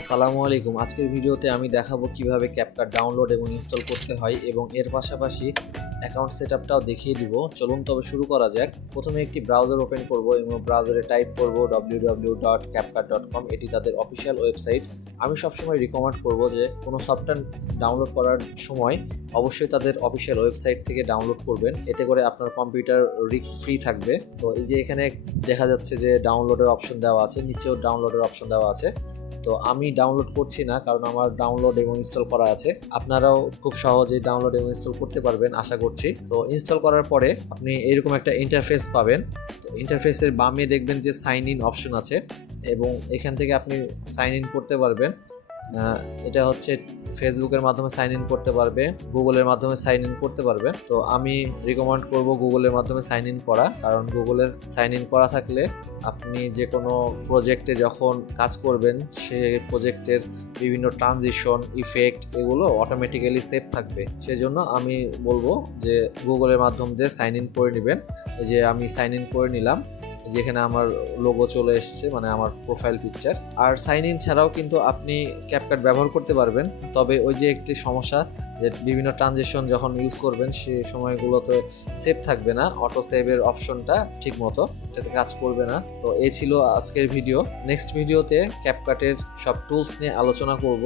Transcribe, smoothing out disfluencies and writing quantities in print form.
আসসালামু আলাইকুম। আজকের ভিডিওতে আমি দেখাবো কিভাবে ক্যাপকাট ডাউনলোড এবং ইনস্টল করতে হয় এবং এর পাশাপাশি অ্যাকাউন্ট সেটআপটাও দেখিয়ে দিব। চলুন তবে শুরু করা যাক। প্রথমে একটি ব্রাউজার ওপেন করব এবং ব্রাউজারে টাইপ করব www.capcut.com। এটি তাদের অফিসিয়াল ওয়েবসাইট। আমি সবসময় রিকমেন্ড করব যে কোনো সফটওয়্যার ডাউনলোড করার সময় অবশ্যই তাদের অফিসিয়াল ওয়েবসাইট থেকে ডাউনলোড করবেন, এতে করে আপনার কম্পিউটার রিস্ক ফ্রি থাকবে। তো এই যে এখানে দেখা যাচ্ছে যে ডাউনলোডের অপশন দেওয়া আছে, নিচেও ডাউনলোডের অপশন দেওয়া আছে। তো আমি ডাউনলোড করছি না, কারণ আমার ডাউনলোড এবং ইনস্টল করা আছে। আপনারাও খুব সহজেই ডাউনলোড এবং ইনস্টল করতে পারবেন আশা করছি। তো ইনস্টল করার পরে আপনি এরকম একটা ইন্টারফেস পাবেন। তো ইন্টারফেসের বামে দেখবেন যে সাইন ইন অপশন আছে এবং এখান থেকে আপনি সাইন ইন করতে পারবেন। এটা হচ্ছে ফেসবুকের মাধ্যমে সাইন ইন করতে পারবে, গুগলের মাধ্যমে সাইন ইন করতে পারবে। তো আমি রিকমেন্ড করব গুগলের মাধ্যমে সাইন ইন করা, কারণ গুগলে সাইন ইন করা থাকলে আপনি যে কোনো প্রজেক্টে যখন কাজ করবেন সেই প্রজেক্টের বিভিন্ন ট্রানজিশন, ইফেক্ট এগুলো অটোমেটিক্যালি সেভ থাকবে। সেজন্য আমি বলবো যে গুগলের মাধ্যম দিয়ে সাইন ইন করে নেবেন। এই যে আমি সাইন ইন করে নিলাম, যেখানে আমার লোগো চলে এসেছে, মানে আমার প্রোফাইল পিকচার। আর সাইন ইন ছাড়াও কিন্তু আপনি ক্যাপকাট ব্যবহার করতে পারবেন, তবে ওই যে একটি সমস্যা যে বিভিন্ন ট্রানজিশন যখন ইউজ করবেন সেই সময়গুলোতে সেভ থাকবে না, অটো সেভের অপশনটা ঠিক মতো এটাতে কাজ করবে না। তো এই ছিল আজকের ভিডিও। নেক্সট ভিডিওতে ক্যাপকাটের সব টুলস নিয়ে আলোচনা করব।